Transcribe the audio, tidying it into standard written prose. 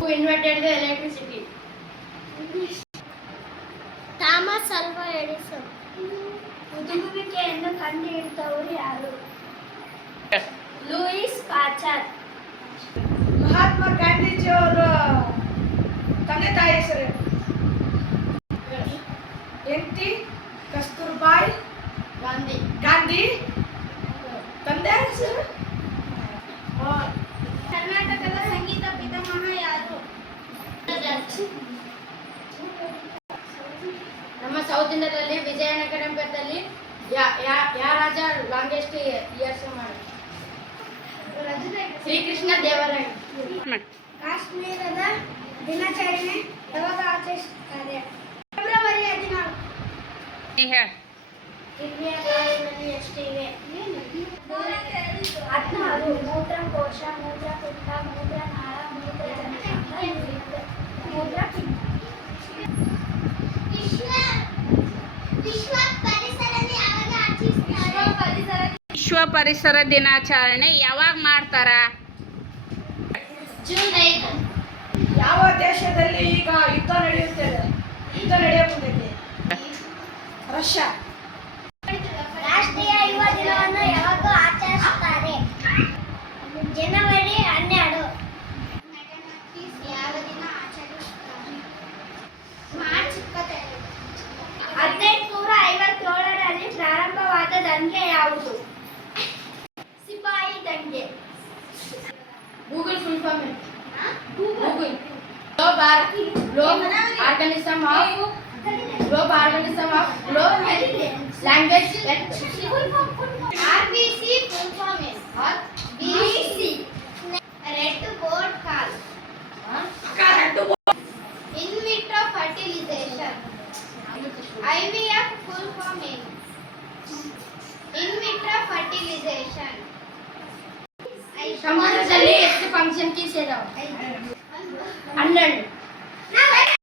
Who invented the electricity? Thomas Alva Edison. ಊದುಗುವಿಕೆಯನ್ನು ಕಂಡುಹಿಡಿದವರು ಯಾರು? Louis Pasteur. ಮಹಾತ್ಮ ಗಾಂಧೀಜಿಯವರ ತಂದೆ ತಾಯಿ ಹೆಸರು? ಹೆಂಡತಿ ಕಸ್ತೂರ್ಬಾಯಿ ಗಾಂಧಿ. ತಂದೆ ಹೆಸರು? ಕರ್ನಾಟಕದ ಸಂಗೀತ ಪಿತಾಮಹ ಯಾರು? ನಮ್ಮ ಸೌತ್ ಇಂಡಿಯಾದಲ್ಲಿ ವಿಜಯನಗರ ಎಂಬುದಲ್ಲಿ ಯಾವ ರಾಜ ಲಾಂಗೆಸ್ಟ್ ಇಯರ್ಸ್ ಮಾಡಿ? ಶ್ರೀಕೃಷ್ಣ ದೇವರಾಯ. ಕಾಶ್ಮೀರದ ದಿನಾಚರಣೆ ಯಾವಾಗ ಆಚರಿಸುತ್ತಾರೆ? ಫೆಬ್ರವರಿ 14. ಕಿಡ್ನಿಯ ಕಾಯಿಲೆಗಳು ಎಷ್ಟಿವೆ? 16. ಮೂತ್ರಕೋಶ, ಮೂತ್ರಪಿಂಡ, ಮೂತ್ರನಾಳ, ಮೂತ್ರಜನಕಾಂಗ, ಮೂತ್ರಪಿಂಡ. ವಿಶ್ವ ಪರಿಸರ ದಿನಾಚರಣೆ ಯಾವಾಗ ಮಾಡ್ತಾರ? ಜೂನ್ 5. ಯಾವ ದೇಶದಲ್ಲಿ ಈಗ ಯುದ್ಧ ನಡೆಯುತ್ತಿದೆ? ರಷ್ಯಾ. ರಾಷ್ಟ್ರೀಯ ಯುವ ದಿನವನ್ನು ಯಾವಾಗ ಆಚರಿಸುತ್ತಾರೆ? ಜನವರಿ 12. ಯಾವ ದಿನ ಆಚರಿಸುತ್ತಾರೆ? ಮಾರ್ಚ್ 22. 1857ರಲ್ಲಿ ಪ್ರಾರಂಭವಾದ ದಂಗೆ ಯಾವುದು? ಸಿಪಾಯಿ ದಂಗೆ. Google full form. Google. Globe organism of globe language. RBC full form is BC. Red board call. In vitro fertilization. IVF full form is in vitro fertilization. ಸಮುದ್ರದಲ್ಲಿ ಎಷ್ಟು ಫಂಕ್ಷನ್ ಕೀಸ್ ಇದಾವೆ? 12.